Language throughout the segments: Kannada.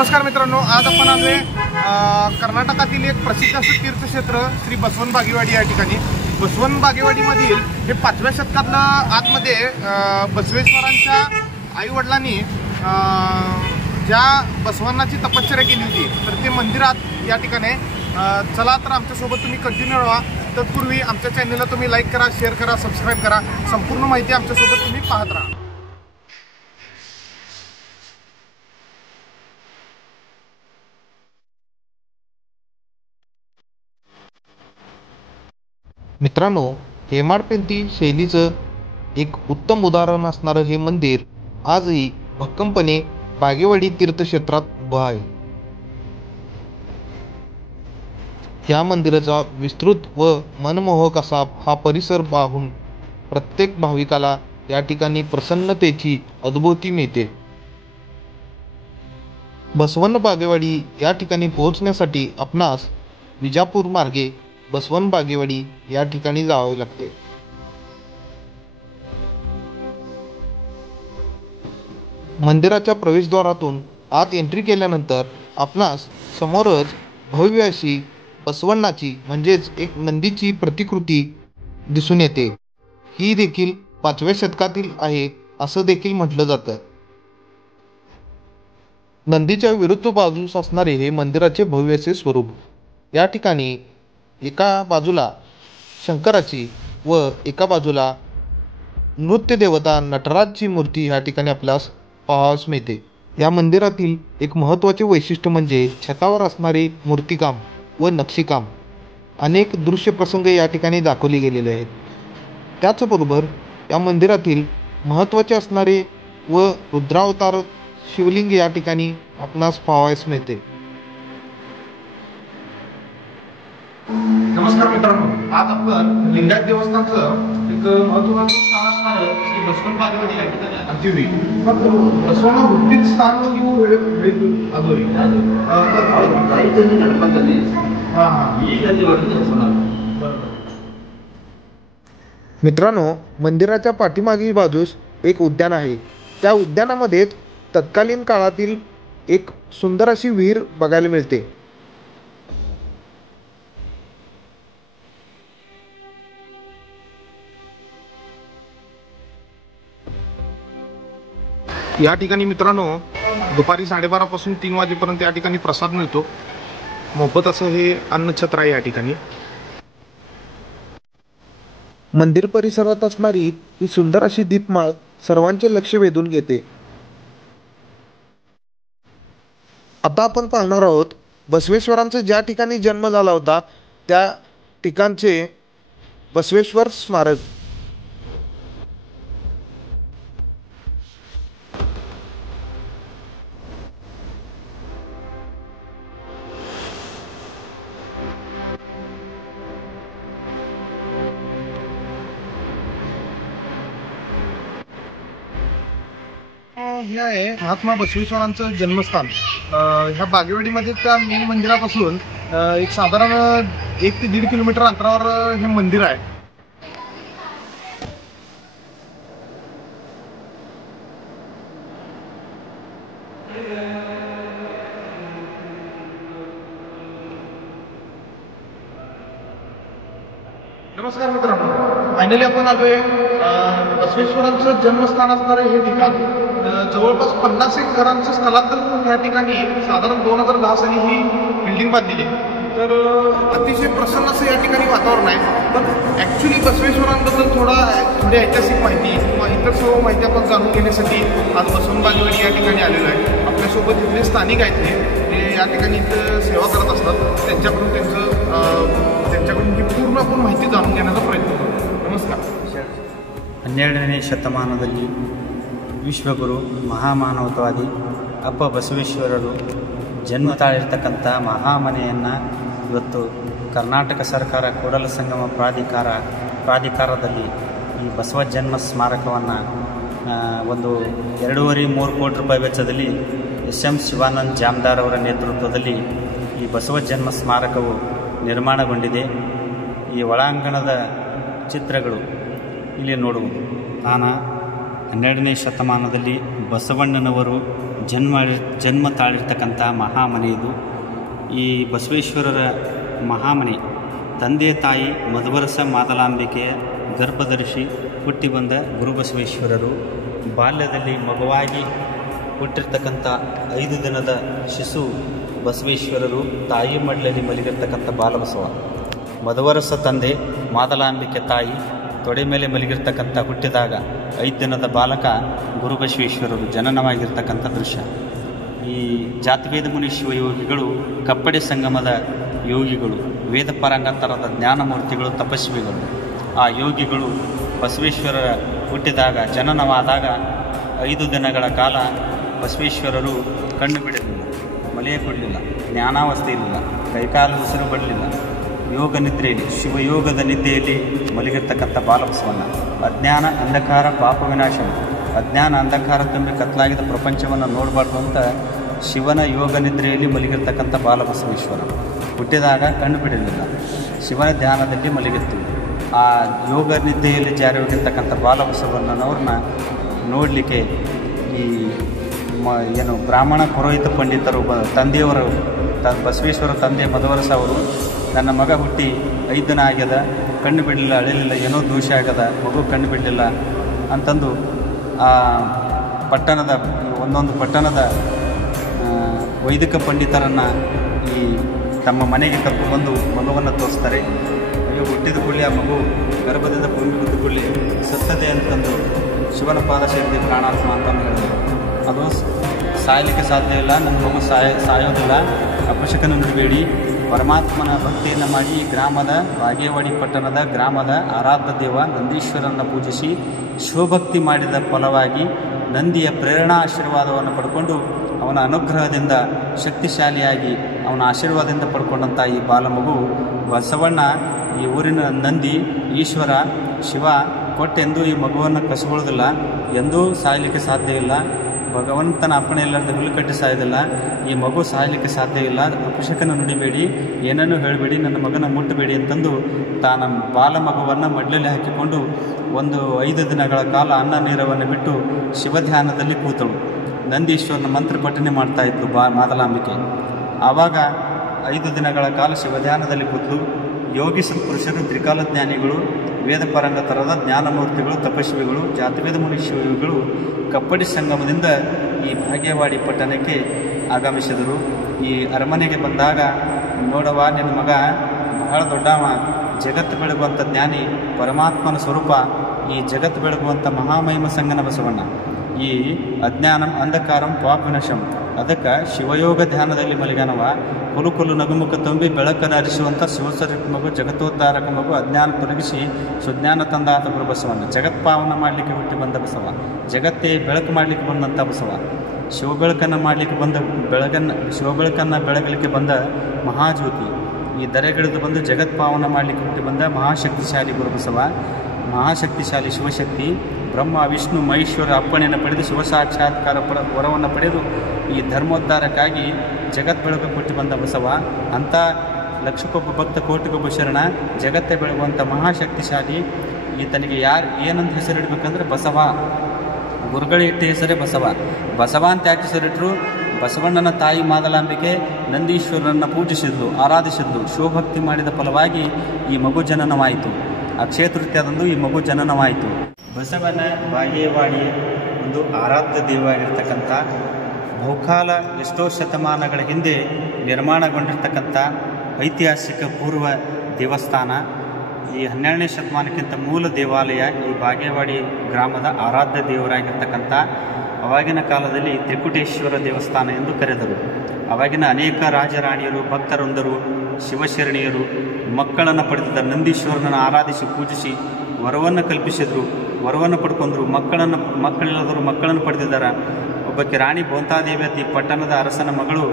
नमस्कार मित्रांनो, आज आपण आलोय कर्नाटकातील एक प्रसिद्ध असं तीर्थक्षेत्र श्री बसवन बागेवाडी या ठिकाणी। बसवन बागेवाडीमधील हे 5व्या शतकातलं आतमध्ये बसवेश्वरांच्या आई वडिलांनी ज्या बसवनाची तपश्चर्या केली होती तर ते मंदिरात या ठिकाणी। चला तर आमच्यासोबत तुम्ही कंटिन्यू राहा। तत्पूर्वी आमच्या चॅनलला तुम्ही लाईक करा, शेअर करा, सबस्क्राईब करा। संपूर्ण माहिती आमच्यासोबत तुम्ही पाहत राहा। मित्रांनो, हेमाडपंथी शैलीचं एक उत्तम उदाहरण असणारं हे मंदिर आजही भक्कमपणे बागेवाडी तीर्थक्षेत्रात उभं आहे। या मंदिराचा विस्तृत व मनमोहक असा हा परिसर पाहून प्रत्येक भाविकाला या ठिकाणी प्रसन्नतेची अनुभूती मिळते। बसवन बागेवाडी या ठिकाणी पोहोचण्यासाठी आपणास विजापूर मार्गे बसवन बागेवाडी या ठिकाणी जावे लागते। मंदिराच्या प्रवेशद्वारातून आत एंट्री केल्यानंतर आपणास समोरच भव्य अशी बसवण्णाची म्हणजेच एक नंदीची प्रतिकृती दिसून येते। ही देखील 5व्या शतकातील आहे असं देखील म्हटलं जातं। नंदीच्या विरुद्ध बाजूस असणारे हे मंदिराचे भव्य असे स्वरूप। या ठिकाणी एका बाजूला शंकराची व एका बाजूला नृत्य देवता नटराजची मूर्ती या ठिकाणी आपल्यास पाहावयास मिळते। या मंदिरातील एक महत्त्वाचे वैशिष्ट्य म्हणजे छतावर असणारे मूर्तिकाम व नक्षीकाम। अनेक दृश्य प्रसंग या ठिकाणी दाखवले गेलेले आहेत। त्याचबरोबर या मंदिरातील महत्त्वाचे असणारे व रुद्रावतार शिवलिंग या ठिकाणी आपणास पाहावयास मिळते। नमस्कार मित्रांनो, आज आपण लिंगायत देवस्थानचं एक महत्त्वाचं स्थान असणारं श्री बसवन बागेवाडी या ठिकाणी आमची बसवन भक्तीत स्थान अजोरी मित्रांनो, मंदिराच्या पाठीमागील बाजूस एक उद्यान आहे। त्या उद्यानामध्येच तत्कालीन काळातील एक सुंदर अशी विहीर बघायला मिळते। या ठिकाणी मित्रांनो दुपारी 12:30 पासून 3 वाजेपर्यंत या ठिकाणी प्रसाद मिळतो। मोफत असं हे अन्नछत्र आहे या ठिकाणी। मंदिर परिसरात असणारी ही सुंदर अशी दीपमाळ सर्वांचे लक्ष वेधून घेते। आता आपण पाहणार आहोत बसवेश्वरांचा ज्या ठिकाणी जन्म झाला होता त्या ठिकाणचे बसवेश्वर स्मारक। हे आहे महात्मा बसवेश्वरांचं जन्मस्थान। ह्या बागेवाडीमध्ये त्या मेन मंदिरापासून एक साधारण 1 ते 1.5 किलोमीटर अंतरावर हे मंदिर आहे। नमस्कार मित्रांनो, फायनली आपण आलोय बसवेश्वरांचं जन्मस्थान असणारे हे ठिकाण। जवळपास 50 घरांचं स्थलांतर या ठिकाणी साधारण 2010 साली ही बिल्डिंग बांधलेली आहे। तर अतिशय प्रसन्न असं या ठिकाणी वातावरण आहे। पण ॲक्च्युली बसवेश्वरांबद्दल थोडी ऐतिहासिक माहिती किंवा इतर सर्व माहिती आपण जाणून घेण्यासाठी आज बसवन बागेवाडी या ठिकाणी आलेलो आहे। आपल्यासोबत जिथले स्थानिक आहेत ते या ठिकाणी इथं सेवा करत असतात। त्यांच्याकडून ही पूर्ण आपण माहिती जाणून घेण्याचा प्रयत्न करतो। नमस्कार। 12ನೇ ಶತಮಾನದಲ್ಲಿ ವಿಶ್ವಗುರು ಮಹಾಮಾನವತಾವಾದಿ ಅಪ್ಪ ಬಸವೇಶ್ವರರು ಜನ್ಮ ತಾಳಿರ್ತಕ್ಕಂಥ ಮಹಾಮನೆಯನ್ನು ಇವತ್ತು ಕರ್ನಾಟಕ ಸರ್ಕಾರ ಕೂಡಲ ಸಂಗಮ ಪ್ರಾಧಿಕಾರದಲ್ಲಿ ಈ ಬಸವ ಜನ್ಮ ಸ್ಮಾರಕವನ್ನು ಒಂದು 2.5-3 ಕೋಟಿ ರೂಪಾಯಿ ವೆಚ್ಚದಲ್ಲಿ SM ಶಿವಾನಂದ ಜಾಮದಾರ್ ಅವರ ನೇತೃತ್ವದಲ್ಲಿ ಈ ಬಸವ ಜನ್ಮ ಸ್ಮಾರಕವು ನಿರ್ಮಾಣಗೊಂಡಿದೆ। ಈ ಒಳಾಂಗಣದ ಚಿತ್ರಗಳು ಇಲ್ಲಿ ನೋಡುವುದು ತಾನ 12ನೇ ಶತಮಾನದಲ್ಲಿ ಬಸವಣ್ಣನವರು ಜನ್ಮ ತಾಳಿರ್ತಕ್ಕಂಥ ಮಹಾಮನೆ ಇದು. ಈ ಬಸವೇಶ್ವರರ ಮಹಾಮನೆ ತಂದೆ ತಾಯಿ ಮಧುವರಸ ಮಾತಲಾಂಬಿಕೆಯ ಗರ್ಭಧರಿಸಿ ಹುಟ್ಟಿ ಬಂದ ಗುರುಬಸವೇಶ್ವರರು ಬಾಲ್ಯದಲ್ಲಿ ಮಗುವಾಗಿ ಹುಟ್ಟಿರ್ತಕ್ಕಂಥ 5 ದಿನದ ಶಿಶು ಬಸವೇಶ್ವರರು ತಾಯಿ ಮಡ್ಲಲ್ಲಿ ಮಲಗಿರ್ತಕ್ಕಂಥ ಬಾಲಬಸವ. ಮಧುವರಸ ತಂದೆ ಮಾತಲಾಂಬಿಕೆ ತಾಯಿ ತೊಡೆ ಮೇಲೆ ಮಲಗಿರ್ತಕ್ಕಂಥ ಹುಟ್ಟಿದಾಗ 5 ದಿನದ ಬಾಲಕ ಗುರುಬಸವೇಶ್ವರರು ಜನನವಾಗಿರ್ತಕ್ಕಂಥ ದೃಶ್ಯ. ಈ ಜಾತಿವೇದ ಮುನಿ ಶಿವಯೋಗಿಗಳು ಕಪ್ಪಡಿ ಸಂಗಮದ ಯೋಗಿಗಳು, ವೇದ ಪಾರಂಗತರದ ಜ್ಞಾನಮೂರ್ತಿಗಳು, ತಪಸ್ವಿಗಳು. ಆ ಯೋಗಿಗಳು ಬಸವೇಶ್ವರರ ಹುಟ್ಟಿದಾಗ ಜನನವಾದಾಗ 5 ದಿನಗಳ ಕಾಲ ಬಸವೇಶ್ವರರು ಕಣ್ಣು ಬಿಡಲಿಲ್ಲ, ಮಲೆಯ ಕೊಡಲಿಲ್ಲ, ಜ್ಞಾನಾವಸ್ಥೆ ಇರಲಿಲ್ಲ, ಕೈಕಾಲು ಉಸಿರು ಬಡಲಿಲ್ಲ. ಯೋಗ ನಿದ್ರೆಯಲ್ಲಿ, ಶಿವಯೋಗದ ನಿದ್ದೆಯಲ್ಲಿ ಮಲಗಿರ್ತಕ್ಕಂಥ ಬಾಲಬಸವಣ್ಣ. ಅಜ್ಞಾನ ಅಂಧಕಾರ ಪಾಪ ವಿನಾಶ, ಅಜ್ಞಾನ ಅಂಧಕಾರ ತುಂಬಿ ಕತ್ತಲಾಗಿದ್ದ ಪ್ರಪಂಚವನ್ನು ನೋಡಬಾರ್ದು ಅಂತ ಶಿವನ ಯೋಗ ನಿದ್ರೆಯಲ್ಲಿ ಮಲಗಿರ್ತಕ್ಕಂಥ ಬಾಲಬಸವೇಶ್ವರ ಹುಟ್ಟಿದಾಗ ಕಣ್ಣು ಬಿಡಲಿಲ್ಲ, ಶಿವನ ಧ್ಯಾನದಲ್ಲಿ ಮಲಗಿತ್ತು. ಆ ಯೋಗ ನಿದ್ದೆಯಲ್ಲಿ ಜಾರಿ ಹೋಗಿರ್ತಕ್ಕಂಥ ಬಾಲಬಸವಣ್ಣನವ್ರನ್ನ ನೋಡಲಿಕ್ಕೆ ಈ ಬ್ರಾಹ್ಮಣ ಪುರೋಹಿತ ಪಂಡಿತರು ತಂದೆಯವರು ಬಸವೇಶ್ವರ ತಂದೆ ಮಧುವರಸ ಅವರು, ನನ್ನ ಮಗ ಹುಟ್ಟಿ 5 ದಿನ ಆಗ್ಯದ, ಕಣ್ಣು ಬಿಡಲಿಲ್ಲ, ಅಳಿಲಿಲ್ಲ, ಏನೋ ದೋಷ ಆಗ್ಯದ, ಮಗು ಕಣ್ಣು ಬಿಡಲಿಲ್ಲ ಅಂತಂದು ಆ ಪಟ್ಟಣದ ಒಂದೊಂದು ಪಟ್ಟಣದ ವೈದಿಕ ಪಂಡಿತರನ್ನು ಈ ತಮ್ಮ ಮನೆಗೆ ಕರ್ಕೊಂಡ್ಬಂದು ಮಗುವನ್ನು ತೋರಿಸ್ತಾರೆ. ಅಯ್ಯೋ, ಹುಟ್ಟಿದ ಕೂಡಲೇ ಆ ಮಗು ಗರ್ಭದಿಂದ ಭೂಮಿ ಬಿದ್ದ ಕೂಡಲೇ ಸತ್ತದೆ ಅಂತಂದು ಶಿವನ ಪಾದ ಸೇರಿದೆ ಪ್ರಾಣಾತ್ಮ ಅಂತಂದು ಹೇಳಿದರು. ಅದು ಸಾಯಲಿಕ್ಕೆ ಸಾಧ್ಯ ಇಲ್ಲ, ನನ್ನ ಮಗು ಸಾಯೋದಿಲ್ಲ, ಅಪಶಕನ ನುಡಿಬೇಡಿ, ಪರಮಾತ್ಮನ ಭಕ್ತಿಯನ್ನು ಮಾಡಿ ಈ ಗ್ರಾಮದ ಬಾಗೇವಾಡಿ ಪಟ್ಟಣದ ಗ್ರಾಮದ ಆರಾಧ್ಯ ದೇವ ನಂದೀಶ್ವರನ್ನು ಪೂಜಿಸಿ ಶಿವಭಕ್ತಿ ಮಾಡಿದ ಫಲವಾಗಿ ನಂದಿಯ ಪ್ರೇರಣಾ ಆಶೀರ್ವಾದವನ್ನು ಪಡ್ಕೊಂಡು ಅವನ ಅನುಗ್ರಹದಿಂದ ಶಕ್ತಿಶಾಲಿಯಾಗಿ ಅವನ ಆಶೀರ್ವಾದದಿಂದ ಪಡ್ಕೊಂಡಂಥ ಈ ಬಾಲಮಗು ಬಸವಣ್ಣ ಈ ಊರಿನ ನಂದಿ ಈಶ್ವರ ಶಿವ ಕೊಟ್ಟೆಂದೂ ಈ ಮಗುವನ್ನು ಕಸಗೊಳ್ಳೋದಿಲ್ಲ, ಎಂದೂ ಸಾಯಲಿಕ್ಕೆ ಸಾಧ್ಯ ಇಲ್ಲ. ಭಗವಂತನ ಅಪ್ಪಣೆ ಇಲ್ಲದ ಹುಲ್ಲು ಕಟ್ಟಿ ಸಾಯೋದಿಲ್ಲ. ಈ ಮಗು ಸಾಯಲಿಕ್ಕೆ ಸಾಧ್ಯ ಇಲ್ಲ, ಅಪಶಕನ ನುಡಿಬೇಡಿ, ಏನನ್ನೂ ಹೇಳಬೇಡಿ, ನನ್ನ ಮಗನ ಮುಟ್ಟಬೇಡಿ ಅಂತಂದು ತಾನ ಬಾಲ ಮಗುವನ್ನು ಮಡ್ಲಲ್ಲಿ ಹಾಕಿಕೊಂಡು 5 ದಿನಗಳ ಕಾಲ ಅನ್ನ ನೀರವನ್ನು ಬಿಟ್ಟು ಶಿವಧ್ಯಾನದಲ್ಲಿ ಕೂತಳು. ನಂದೀಶ್ವರನ ಮಂತ್ರ ಪಠನೆ ಮಾಡ್ತಾ ಇತ್ತು ಮಾತಲಾಂಬಿಕೆ. ಆವಾಗ 5 ದಿನಗಳ ಕಾಲ ಶಿವಧ್ಯಾನದಲ್ಲಿ ಕೂತಲು. ಯೋಗಿ ಸತ್ಪುರುಷರು, ತ್ರಿಕಾಲಜ್ಞಾನಿಗಳು, ವೇದ ಪಾರಂಗತರದ ಜ್ಞಾನಮೂರ್ತಿಗಳು, ತಪಸ್ವಿಗಳು, ಜಾತಿವೇದ ಮುನಿ ಶಿವಯೋಗಿಗಳು ಕಪ್ಪಡಿ ಸಂಗಮದಿಂದ ಈ ಬಾಗೇವಾಡಿ ಪಟ್ಟಣಕ್ಕೆ ಆಗಮಿಸಿದರು. ಈ ಅರಮನೆಗೆ ಬಂದಾಗ, ನೋಡವ ನಿನ್ನ ಮಗ ಬಹಳ ದೊಡ್ಡವ, ಜಗತ್ತು ಬೆಳಗುವಂಥ ಜ್ಞಾನಿ, ಪರಮಾತ್ಮನ ಸ್ವರೂಪ, ಈ ಜಗತ್ತು ಬೆಳಗುವಂಥ ಮಹಾಮಹಿಮ ಸಂಗನ ಬಸವಣ್ಣ. ಈ ಅಜ್ಞಾನಂ ಅಂಧಕಾರಂ ಪಾಪವಿನಾಶಂ, ಅದಕ್ಕೆ ಶಿವಯೋಗ ಧ್ಯಾನದಲ್ಲಿ ಮಲಗನವ, ಕುಲು ನಗುಮುಖ ತುಂಬಿ ಬೆಳಕನ್ನು ಹರಿಸುವಂಥ ಶಿವಸ್ವರೂಪ ಮಗು, ಜಗತ್ತೋದ್ಧಾರಕ ಮಗು, ಅಜ್ಞಾನ ತೊಲಗಿಸಿ ಸುಜ್ಞಾನ ತಂದಾತ ಗುರು ಬಸವಣ್ಣ. ಜಗತ್ಪಾವನ ಮಾಡಲಿಕ್ಕೆ ಹುಟ್ಟಿ ಬಂದ ಬಸವ, ಜಗತ್ತೇ ಬೆಳಕು ಮಾಡಲಿಕ್ಕೆ ಬಂದಂಥ ಬಸವ, ಶಿವಬೆಳಕನ್ನು ಮಾಡಲಿಕ್ಕೆ ಬಂದ ಶಿವಬೆಳಕನ್ನು ಬೆಳಗಲಿಕ್ಕೆ ಬಂದ ಮಹಾಜ್ಯೋತಿ. ಈ ದರೆಗಿಳಿದು ಬಂದು ಜಗತ್ಪಾವನ ಮಾಡಲಿಕ್ಕೆ ಹುಟ್ಟಿ ಬಂದ ಮಹಾಶಕ್ತಿಶಾಲಿ ಗುರು ಬಸವ, ಮಹಾಶಕ್ತಿಶಾಲಿ ಶಿವಶಕ್ತಿ. ಬ್ರಹ್ಮ ವಿಷ್ಣು ಮಹೇಶ್ವರ ಅಪ್ಪಣೆಯನ್ನು ಪಡೆದು ಶಿವ ಸಾಕ್ಷಾತ್ಕಾರ ವರವನ್ನು ಪಡೆದು ಈ ಧರ್ಮೋದ್ಧಾರಕ್ಕಾಗಿ ಜಗತ್ ಬೆಳಕು ಕೊಟ್ಟು ಬಂದ ಬಸವ. ಅಂಥ ಲಕ್ಷಕ್ಕೊಬ್ಬ ಭಕ್ತ ಕೋಟಿಗೊಬ್ಬ ಶರಣ, ಜಗತ್ತೇ ಬೆಳಗುವಂಥ ಮಹಾಶಕ್ತಿಶಾಲಿ. ಈತನಿಗೆ ಏನಂತ ಹೆಸರಿಡ್ಬೇಕಂದ್ರೆ ಬಸವ. ಗುರುಗಳ ಇಟ್ಟ ಹೆಸರೇ ಬಸವ. ಬಸವ ಅಂತ ಯಾಕೆ ಹೆಸರಿಟ್ಟರು? ಬಸವಣ್ಣನ ತಾಯಿ ಮಾದಲಾಂಬಿಕೆ ನಂದೀಶ್ವರರನ್ನು ಪೂಜಿಸಿದ್ಲು, ಆರಾಧಿಸಿದ್ಲು, ಶಿವಭಕ್ತಿ ಮಾಡಿದ ಫಲವಾಗಿ ಈ ಮಗು ಜನನವಾಯಿತು. ಅಕ್ಷಯ ತೃತೀಯದಂದು ಈ ಮಗು ಜನನವಾಯಿತು. ಬಸವನ ಬಾಗೇವಾಡಿಯ ಒಂದು ಆರಾಧ್ಯ ದೇವವಾಗಿರ್ತಕ್ಕಂಥ ಬಹುಕಾಲ ಎಷ್ಟೋ ಶತಮಾನಗಳ ಹಿಂದೆ ನಿರ್ಮಾಣಗೊಂಡಿರ್ತಕ್ಕಂಥ ಐತಿಹಾಸಿಕ ಪೂರ್ವ ದೇವಸ್ಥಾನ. ಈ 12ನೇ ಶತಮಾನಕ್ಕಿಂತ ಮೂಲ ದೇವಾಲಯ ಈ ಬಾಗೇವಾಡಿ ಗ್ರಾಮದ ಆರಾಧ್ಯ ದೇವರಾಗಿರ್ತಕ್ಕಂಥ ಅವಾಗಿನ ಕಾಲದಲ್ಲಿ ತ್ರಿಕುಟೇಶ್ವರ ದೇವಸ್ಥಾನ ಎಂದು ಕರೆದರು. ಅವಾಗಿನ ಅನೇಕ ರಾಜರಾಣಿಯರು, ಭಕ್ತರೊಂದರು, ಶಿವಶರಣೀಯರು ಮಕ್ಕಳನ್ನು ಪಡೆದಿದ್ದ ನಂದೀಶ್ವರನನ್ನು ಆರಾಧಿಸಿ ಪೂಜಿಸಿ ವರವನ್ನು ಕಲ್ಪಿಸಿದರು, ವರವನ್ನು ಪಡ್ಕೊಂಡ್ರು. ಮಕ್ಕಳಿಲ್ಲದರು ಮಕ್ಕಳನ್ನು ಪಡೆದಿದ್ದಾರೆ. ಒಬ್ಬಕ್ಕೆ ರಾಣಿ ಬೋಂತಾದೇವಿ ಈ ಪಟ್ಟಣದ ಅರಸನ ಮಗಳು.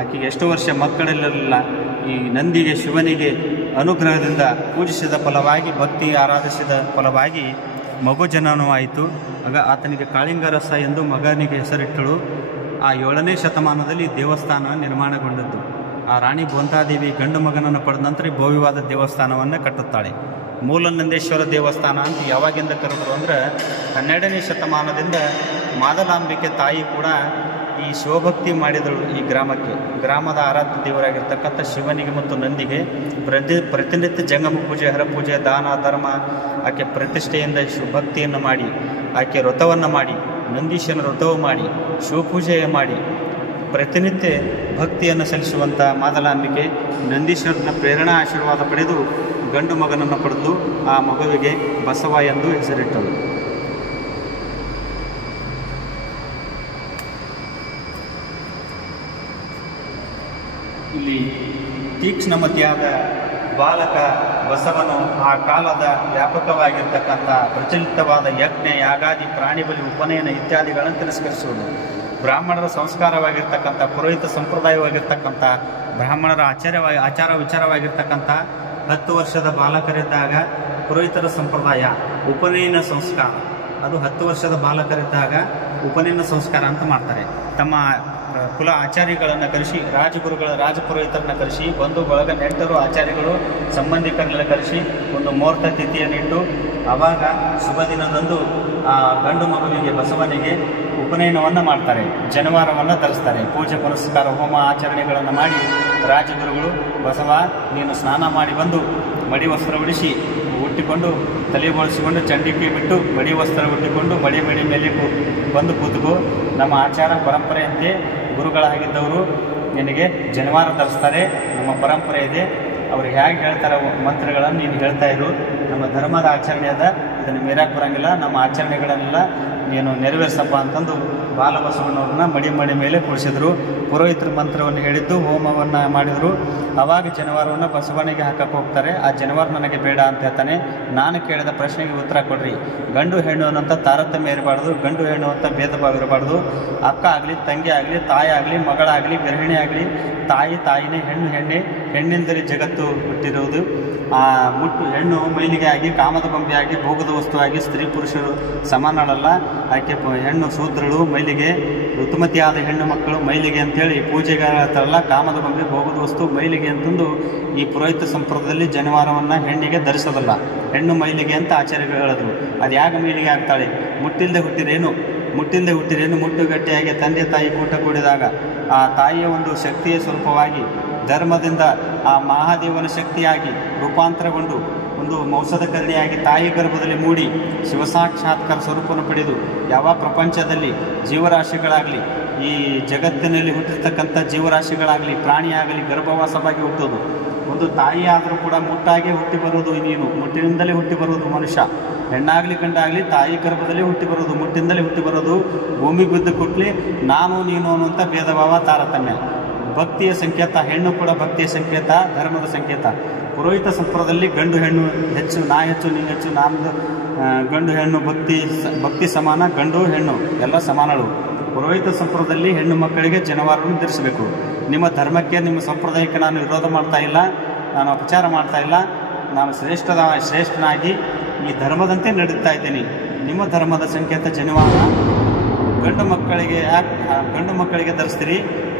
ಆಕೆಗೆ ಎಷ್ಟೋ ವರ್ಷ ಮಕ್ಕಳಿರಲಿಲ್ಲ. ಈ ನಂದಿಗೆ ಶಿವನಿಗೆ ಅನುಗ್ರಹದಿಂದ ಪೂಜಿಸಿದ ಫಲವಾಗಿ, ಭಕ್ತಿ ಆರಾಧಿಸಿದ ಫಲವಾಗಿ ಮಗು ಜನನವಾಯಿತು. ಆಗ ಆತನಿಗೆ ಕಾಳಿಂಗರಸ ಎಂದು ಮಗನಿಗೆ ಹೆಸರಿಟ್ಟಳು. ಆ 7ನೇ ಶತಮಾನದಲ್ಲಿ ದೇವಸ್ಥಾನ ನಿರ್ಮಾಣಗೊಂಡದ್ದು. ಆ ರಾಣಿ ಬೋಂತಾದೇವಿ ಗಂಡು ಮಗನನ್ನು ಪಡೆದ ನಂತರ ಭವ್ಯವಾದ ದೇವಸ್ಥಾನವನ್ನು ಕಟ್ಟುತ್ತಾಳೆ. ಮೂಲನಂದೇಶ್ವರ ದೇವಸ್ಥಾನ ಅಂತ ಯಾವಾಗಿಂದ ಕರೆದ್ರು ಅಂದ್ರೆ 12ನೇ ಶತಮಾನದಿಂದ ಮಾದಲಾಂಬಿಕೆ ತಾಯಿ ಕೂಡ ಈ ಶಿವಭಕ್ತಿ ಮಾಡಿದಳು. ಈ ಗ್ರಾಮದ ಆರಾಧ್ಯ ದೇವರಾಗಿರ್ತಕ್ಕಂಥ ಶಿವನಿಗೆ ಮತ್ತು ನಂದಿಗೆ ಪ್ರತಿನಿತ್ಯ ಜಂಗಮ ಪೂಜೆ, ಹರಪೂಜೆ, ದಾನ ಧರ್ಮ ಆಕೆ ಪ್ರತಿಷ್ಠೆಯಿಂದ ಭಕ್ತಿಯನ್ನು ಮಾಡಿ, ಆಕೆ ವ್ರತವನ್ನು ಮಾಡಿ, ನಂದೀಶನ ವ್ರತವು ಮಾಡಿ, ಶಿವಪೂಜೆ ಮಾಡಿ ಪ್ರತಿನಿತ್ಯ ಭಕ್ತಿಯನ್ನು ಸಲ್ಲಿಸುವಂಥ ಮಾದಲಾಂಬಿಕೆ ನಂದೀಶ್ವರನ ಪ್ರೇರಣಾ ಆಶೀರ್ವಾದ ಪಡೆದು ಗಂಡು ಮಗನನ್ನು ಪಡೆದು ಆ ಮಗುವಿಗೆ ಬಸವ ಎಂದು ಹೆಸರಿಟ್ಟಳು. ಇಲ್ಲಿ ತೀಕ್ಷ್ಣಮತಿಯಾದ ಬಾಲಕ ಬಸವನು ಆ ಕಾಲದ ವ್ಯಾಪಕವಾಗಿರ್ತಕ್ಕಂಥ ಪ್ರಚಲಿತವಾದ ಯಜ್ಞ, ಯಾಗಾದಿ, ಪ್ರಾಣಿಬಲಿ, ಉಪನಯನ ಇತ್ಯಾದಿಗಳನ್ನು ತಿರಸ್ಕರಿಸುವುದು. ಬ್ರಾಹ್ಮಣರ ಸಂಸ್ಕಾರವಾಗಿರ್ತಕ್ಕಂಥ, ಪುರೋಹಿತ ಸಂಪ್ರದಾಯವಾಗಿರ್ತಕ್ಕಂಥ, ಬ್ರಾಹ್ಮಣರ ಆಚಾರ ವಿಚಾರವಾಗಿರ್ತಕ್ಕಂಥ 10 ವರ್ಷದ ಬಾಲಕರಿದ್ದಾಗ ಪುರೋಹಿತರ ಸಂಪ್ರದಾಯ, ಉಪನಯನ ಸಂಸ್ಕಾರ, ಅದು 10 ವರ್ಷದ ಬಾಲಕರಿದ್ದಾಗ ಉಪನಯನ ಸಂಸ್ಕಾರ ಅಂತ ಮಾಡ್ತಾರೆ. ತಮ್ಮ ಕುಲ ಆಚಾರ್ಯಗಳನ್ನು ಕರೆಸಿ, ರಾಜಪುರೋಹಿತರನ್ನ ಕರೆಸಿ, ಬಂಧು ಬಳಗ ನೆಂಟರು, ಆಚಾರ್ಯಗಳು, ಸಂಬಂಧಿಕರನ್ನೆಲ್ಲ ಕರೆಸಿ ಒಂದು ಮುಹೂರ್ತ ತಿಥಿಯನ್ನಿಟ್ಟು ಆವಾಗ ಶುಭ ದಿನದಂದು ಆ ಗಂಡು ಮಗುವಿಗೆ ಬಸವನಿಗೆ ಉಪನಯನವನ್ನು ಮಾಡ್ತಾರೆ. ಜನವಾರವನ್ನು ಧರಿಸ್ತಾರೆ. ಪೂಜೆ ಪುರಸ್ಕಾರ, ಹೋಮ ಆಚರಣೆಗಳನ್ನು ಮಾಡಿ ರಾಜಗುರುಗಳು ಬಸವ ನೀನು ಸ್ನಾನ ಮಾಡಿ ಬಂದು ಮಡಿ ವಸ್ತ್ರ ಉಡಿಸಿ ಹುಟ್ಟಿಕೊಂಡು ತಲೆ ಬೋಳಿಸಿಕೊಂಡು ಚಂಡಿಕೆ ಬಿಟ್ಟು ಮಡಿ ವಸ್ತ್ರ ಹುಟ್ಟಿಕೊಂಡು ಮಡಿ ಮೇಲೆ ಬಂದು ಕೂತ್ಕೋ. ನಮ್ಮ ಆಚಾರ ಪರಂಪರೆಯಂತೆ ಗುರುಗಳಾಗಿದ್ದವರು ನಿನಗೆ ಜನವಾರ ಧರಿಸ್ತಾರೆ. ನಮ್ಮ ಪರಂಪರೆ ಇದೆ. ಅವ್ರು ಹೇಗೆ ಹೇಳ್ತಾರೆ ಮಂತ್ರಗಳನ್ನು ನೀನು ಹೇಳ್ತಾ ಇರು. ನಮ್ಮ ಧರ್ಮದ ಆಚರಣೆ ಅದ, ಇದನ್ನು ಮೀರಾಕ್ ಬರೋಂಗಿಲ್ಲ. ನಮ್ಮ ಆಚರಣೆಗಳನ್ನೆಲ್ಲ ನೀನು ನೆರವೇರಿಸಪ್ಪ ಅಂತಂದು ಬಾಲಬಸವಣ್ಣವ್ರನ್ನ ಮಡಿ ಮೇಲೆ ಕುಳಿಸಿದ್ರು. ಪುರೋಹಿತರ ಮಂತ್ರವನ್ನು ಹೇಳಿದ್ದು, ಹೋಮವನ್ನು ಮಾಡಿದರು. ಆವಾಗ ಜನವಾರವನ್ನು ಬಸವನಿಗೆ ಹಾಕಕ್ಕೆ ಹೋಗ್ತಾರೆ. ಆ ಜನವಾರ ನನಗೆ ಬೇಡ ಅಂತ ಹೇಳ್ತಾನೆ. ನಾನು ಕೇಳಿದ ಪ್ರಶ್ನೆಗೆ ಉತ್ತರ ಕೊಡ್ರಿ. ಗಂಡು ಹೆಣ್ಣು ಅನ್ನೋಂಥ ತಾರತಮ್ಯ ಇರಬಾರ್ದು, ಗಂಡು ಹೆಣ್ಣು ಅಂತ ಭೇದ ಭಾವ ಇರಬಾರ್ದು. ಅಕ್ಕ ಆಗಲಿ, ತಂಗಿ ಆಗಲಿ, ತಾಯಿ ಆಗಲಿ, ಮಗಳಾಗಲಿ, ಗೃಹಿಣಿ ಆಗಲಿ, ತಾಯಿನೇ, ಹೆಣ್ಣು ಹೆಣ್ಣಿಂದಲೇ ಜಗತ್ತು ಹುಟ್ಟಿರುವುದು. ಹೆಣ್ಣು ಮೈಲಿಗೆ ಆಗಿ, ಕಾಮದ ಗೊಂಬೆಯಾಗಿ, ಭೋಗದ ವಸ್ತುವಾಗಿ ಸ್ತ್ರೀ ಪುರುಷರು ಸಮಾನಳಲ್ಲ. ಆಕೆ ಹೆಣ್ಣು ಶೂದ್ರಳು, ಮೈಲಿಗೆ, ಋತುಮತಿಯಾದ ಹೆಣ್ಣು ಮಕ್ಕಳು ಮೈಲಿಗೆ ಅಂತೇಳಿ ಪೂಜೆಗಾರಲ್ಲ. ಕಾಮದ ಗೊಂಬೆ, ಭೋಗದ ವಸ್ತು, ಮೈಲಿಗೆ ಅಂತಂದು ಈ ಪುರೋಹಿತ ಸಂಪ್ರದಾಯದಲ್ಲಿ ಜನವಾರವನ್ನು ಹೆಣ್ಣಿಗೆ ಧರಿಸೋದಲ್ಲ, ಹೆಣ್ಣು ಮೈಲಿಗೆ ಅಂತ ಆಚಾರ್ಯಗಳು ಹೇಳಿದ್ರು. ಅದು ಯಾಕೆ ಮೈಲಿಗೆ ಆಗ್ತಾಳೆ? ಮುಟ್ಟಿಲ್ಲದೆ ಹುಟ್ಟಿರೇನು, ಮುಟ್ಟುಗಟ್ಟಿಯಾಗಿ ತಂದೆ ತಾಯಿ ಕೂಟ ಕೂಡಿದಾಗ ಆ ತಾಯಿಯ ಒಂದು ಶಕ್ತಿಯ ಸ್ವರೂಪವಾಗಿ ಧರ್ಮದಿಂದ ಆ ಮಹಾದೇವನ ಶಕ್ತಿಯಾಗಿ ರೂಪಾಂತರಗೊಂಡು ಒಂದು ಮೌಸದಕರ್ಣಿಯಾಗಿ ತಾಯಿ ಗರ್ಭದಲ್ಲಿ ಮೂಡಿ ಶಿವಸಾಕ್ಷಾತ್ಕಾರ ಸ್ವರೂಪವನ್ನು ಪಡೆದು ಯಾವ ಪ್ರಪಂಚದಲ್ಲಿ ಜೀವರಾಶಿಗಳಾಗಲಿ, ಈ ಜಗತ್ತಿನಲ್ಲಿ ಹುಟ್ಟಿರ್ತಕ್ಕಂಥ ಜೀವರಾಶಿಗಳಾಗಲಿ, ಪ್ರಾಣಿಯಾಗಲಿ ಗರ್ಭವಾಸವಾಗಿ ಹುಟ್ಟೋದು. ಒಂದು ತಾಯಿ ಆದರೂ ಕೂಡ ಮುಟ್ಟಾಗೆ ಹುಟ್ಟಿ ಬರೋದು ನೀನು, ಮುಟ್ಟಿನಿಂದಲೇ ಹುಟ್ಟಿ ಬರೋದು ಮನುಷ್ಯ. ಹೆಣ್ಣಾಗಲಿ ಗಂಡಾಗಲಿ ತಾಯಿ ಗರ್ಭದಲ್ಲಿ ಹುಟ್ಟಿ ಬರೋದು, ಮುಟ್ಟಿಂದಲೇ ಹುಟ್ಟಿ ಬರೋದು. ಭೂಮಿಗೆ ಬಿದ್ದು ಕೊಟ್ಲಿ ನಾನು ನೀನು ಅನ್ನುವಂಥ ಭೇದ ಭಾವ, ತಾರತಮ್ಯ. ಭಕ್ತಿಯ ಸಂಕೇತ, ಹೆಣ್ಣು ಕೂಡ ಭಕ್ತಿಯ ಸಂಕೇತ, ಧರ್ಮದ ಸಂಕೇತ. ಪುರೋಹಿತ ಸಂಪ್ರದಾಯದಲ್ಲಿ ಗಂಡು ಹೆಣ್ಣು ಹೆಚ್ಚು, ನಾ ಹೆಚ್ಚು ನೀನು ಹೆಚ್ಚು, ನಮ್ಮದು ಗಂಡು ಹೆಣ್ಣು ಭಕ್ತಿ ಸಮಾನ, ಗಂಡು ಹೆಣ್ಣು ಎಲ್ಲ ಸಮಾನಗಳು. ಪುರೋಹಿತ ಸಂಪ್ರದಾಯದಲ್ಲಿ ಹೆಣ್ಣು ಮಕ್ಕಳಿಗೆ ಜನವಾರವನ್ನು ಧರಿಸಬೇಕು. ನಿಮ್ಮ ಧರ್ಮಕ್ಕೆ, ನಿಮ್ಮ ಸಂಪ್ರದಾಯಕ್ಕೆ ನಾನು ವಿರೋಧ ಮಾಡ್ತಾ ಇಲ್ಲ, ನಾನು ಅಪಚಾರ ಮಾಡ್ತಾ ಇಲ್ಲ. ನಾನು ಶ್ರೇಷ್ಠನಾಗಿ ಈ ಧರ್ಮದಂತೆ ನಡೀತಾ ಇದ್ದೀನಿ. ನಿಮ್ಮ ಧರ್ಮದ ಸಂಕೇತ ಜನವಾರ ಗಂಡು ಮಕ್ಕಳಿಗೆ ಧರಿಸ್ತೀರಿ.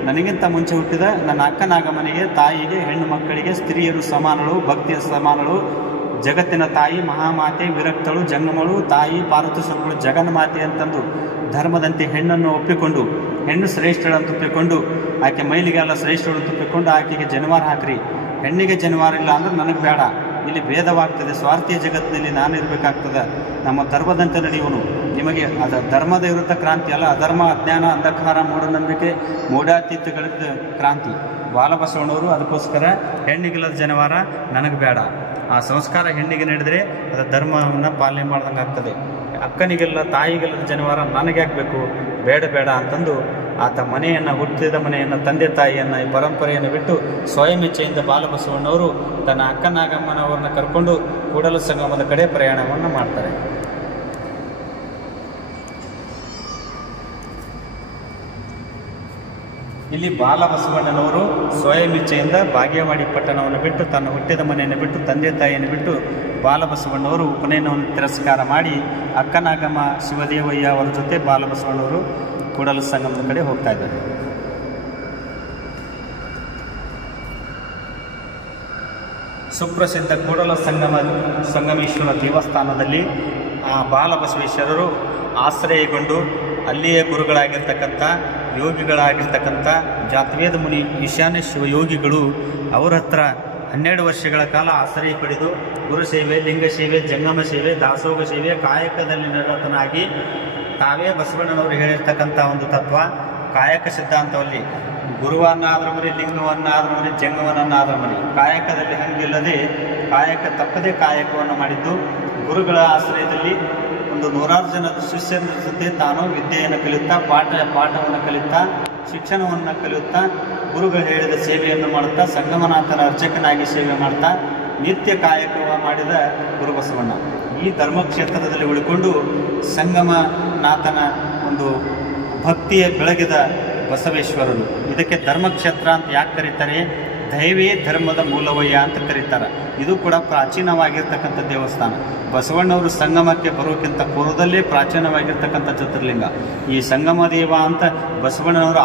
ನನಗಿಂತ ಮುಂಚೆ ಹುಟ್ಟಿದ ನನ್ನ ಅಕ್ಕನಾಗಮನಿಗೆ, ತಾಯಿಗೆ, ಹೆಣ್ಣು ಮಕ್ಕಳಿಗೆ ಸ್ತ್ರೀಯರು ಸಮಾನಳು, ಭಕ್ತಿಯ ಸಮಾನಳು. ಜಗತ್ತಿನ ತಾಯಿ ಮಹಾಮಾತೆ, ವಿರಕ್ತಳು, ಜಂಗಮಳು, ತಾಯಿ ಪಾರ್ವತೀಶ್ವರಗಳು, ಜಗನ್ಮಾತೆ ಅಂತಂದು ಧರ್ಮದಂತೆ ಹೆಣ್ಣನ್ನು ಒಪ್ಪಿಕೊಂಡು, ಹೆಣ್ಣು ಶ್ರೇಷ್ಠಳಂತ ಒಪ್ಪಿಕೊಂಡು, ಆಕೆ ಮೈಲಿಗೆಲ್ಲ ಶ್ರೇಷ್ಠಳಂತ ಒಪ್ಪಿಕೊಂಡು ಆಕೆಗೆ ಜನವಾರ ಹಾಕ್ರಿ. ಹೆಣ್ಣಿಗೆ ಜನವಾರ ಇಲ್ಲ ಅಂದ್ರೆ ನನಗೆ ಬೇಡ. ಇಲ್ಲಿ ಭೇದವಾಗ್ತದೆ. ಸ್ವಾರ್ಥೀಯ ಜಗತ್ತಿನಲ್ಲಿ ನಾನು ಇರಬೇಕಾಗ್ತದೆ. ನಮ್ಮ ಧರ್ಮದಂತೆ ನಡೆಯುವನು. ನಿಮಗೆ ಅದು ಧರ್ಮದ ವಿರುದ್ಧ ಕ್ರಾಂತಿ ಅಲ್ಲ, ಅಧರ್ಮ, ಅಜ್ಞಾನ, ಅಂಧಕಾರ, ಮೂಢನಂಬಿಕೆ, ಮೂಢಾತೀತಗಳ ಕ್ರಾಂತಿ. ಬಾಲಬಸವಣ್ಣವರು ಅದಕ್ಕೋಸ್ಕರ ಹೆಣ್ಣಿಗಿಲ್ಲದ ಜನವಾರ ನನಗೆ ಬೇಡ. ಆ ಸಂಸ್ಕಾರ ಹೆಣ್ಣಿಗೆ ನಡೆದರೆ ಅದು ಧರ್ಮವನ್ನು ಪಾಲನೆ ಮಾಡ್ದಂಗೆ ಆಗ್ತದೆ. ಅಕ್ಕನಿಗೆಲ್ಲ ತಾಯಿಗೆಲ್ಲದ ಜನವಾರ ನನಗೆ ಆಗಬೇಕು, ಬೇಡ ಅಂತಂದು ಆತ ಹುಟ್ಟಿದ ಮನೆಯನ್ನು, ತಂದೆ ತಾಯಿಯನ್ನು, ಈ ಪರಂಪರೆಯನ್ನು ಬಿಟ್ಟು ಸ್ವಯಂ ಇಚ್ಛೆಯಿಂದ ಬಾಲಬಸವಣ್ಣವರು ತನ್ನ ಅಕ್ಕನಾಗಮ್ಮನವ್ರನ್ನ ಕರ್ಕೊಂಡು ಕೂಡಲ ಸಂಗಮದ ಕಡೆ ಪ್ರಯಾಣವನ್ನು ಮಾಡ್ತಾರೆ. ಇಲ್ಲಿ ಬಾಲಬಸವಣ್ಣನವರು ಸ್ವಯಂ ಇಚ್ಛೆಯಿಂದ ಬಾಗೇವಾಡಿ ಪಟ್ಟಣವನ್ನು ಬಿಟ್ಟು, ತನ್ನ ಹುಟ್ಟಿದ ಮನೆಯನ್ನು ಬಿಟ್ಟು, ತಂದೆ ತಾಯಿಯನ್ನು ಬಿಟ್ಟು ಬಾಲಬಸವಣ್ಣವರು ಉಪನಯನವನ್ನು ತಿರಸ್ಕಾರ ಮಾಡಿ ಅಕ್ಕನಾಗಮ್ಮ ಶಿವದೇವಯ್ಯ ಅವರ ಜೊತೆ ಬಾಲಬಸವಣ್ಣವರು ಕೂಡಲ ಸಂಗಮದ ಕಡೆ ಹೋಗ್ತಾ ಇದ್ದಾರೆ. ಸುಪ್ರಸಿದ್ಧ ಕೂಡಲ ಸಂಗಮೇಶ್ವರ ದೇವಸ್ಥಾನದಲ್ಲಿ ಆ ಬಾಲಬಸವೇಶ್ವರರು ಆಶ್ರಯಗೊಂಡು ಅಲ್ಲಿಯೇ ಗುರುಗಳಾಗಿರ್ತಕ್ಕಂಥ ಯೋಗಿಗಳಾಗಿರ್ತಕ್ಕಂಥ ಜಾತವೇದ ಮುನಿ ಈಶಾನ್ಯ ಶಿವಯೋಗಿಗಳು ಅವರ ಹತ್ರ 12 ವರ್ಷಗಳ ಕಾಲ ಆಶ್ರಯ ಪಡೆದು ಗುರು ಸೇವೆ, ಲಿಂಗ ಸೇವೆ, ಜಂಗಮ ಸೇವೆ, ದಾಸೋಗ ಸೇವೆ, ಕಾಯಕದಲ್ಲಿ ನಿರತನಾಗಿ ತಾವೇ ಬಸವಣ್ಣನವರು ಹೇಳಿರ್ತಕ್ಕಂಥ ಒಂದು ತತ್ವ ಕಾಯಕ ಸಿದ್ಧಾಂತದಲ್ಲಿ ಗುರುವನ್ನಾದರೂ ಮರಿ, ಲಿಂಗವನ್ನಾದರೂ ಮರಿ, ಜಂಗಮನನ್ನಾದರೂ ಮರಿ, ಕಾಯಕದಲ್ಲಿ ಹಂಗಿಲ್ಲದೆ ತಪ್ಪದೇ ಕಾಯಕವನ್ನು ಮಾಡಿದ್ದು ಗುರುಗಳ ಆಶ್ರಯದಲ್ಲಿ ಒಂದು 100 ಜನ ಶಿಷ್ಯರ ಜೊತೆ ತಾನು ವಿದ್ಯೆಯನ್ನು ಕಲಿಯುತ್ತಾ ಪಾಠವನ್ನು ಕಲಿಯುತ್ತಾ ಶಿಕ್ಷಣವನ್ನು ಕಲಿಯುತ್ತಾ ಗುರುಗಳು ಹೇಳಿದ ಸೇವೆಯನ್ನು ಮಾಡುತ್ತಾ ಸಂಗಮನಾಥನ ಅರ್ಚಕನಾಗಿ ಸೇವೆ ಮಾಡ್ತಾ ನಿತ್ಯ ಕಾಯಕವ ಮಾಡಿದ ಗುರು ಬಸವಣ್ಣ ಈ ಧರ್ಮಕ್ಷೇತ್ರದಲ್ಲಿ ಉಳಿಕೊಂಡು ಸಂಗಮನಾಥನ ಒಂದು ಭಕ್ತಿಯ ಬೆಳಗಿದ ಬಸವೇಶ್ವರರು. ಇದಕ್ಕೆ ಧರ್ಮಕ್ಷೇತ್ರ ಅಂತ ಯಾಕೆ ಕರೀತಾರೆ? ದೈವೇ ಧರ್ಮದ ಮೂಲವಯ್ಯ ಅಂತ ಕರೀತಾರೆ. ಇದು ಕೂಡ ಪ್ರಾಚೀನವಾಗಿರ್ತಕ್ಕಂಥ ದೇವಸ್ಥಾನ. ಬಸವಣ್ಣವರು ಸಂಗಮಕ್ಕೆ ಬರೋಕ್ಕಿಂತ ಪೂರ್ವದಲ್ಲೇ ಪ್ರಾಚೀನವಾಗಿರ್ತಕ್ಕಂಥ ಜ್ಯೋತಿರ್ಲಿಂಗ. ಈ ಸಂಗಮ ದೇವ ಅಂತ ಬಸವಣ್ಣನವರು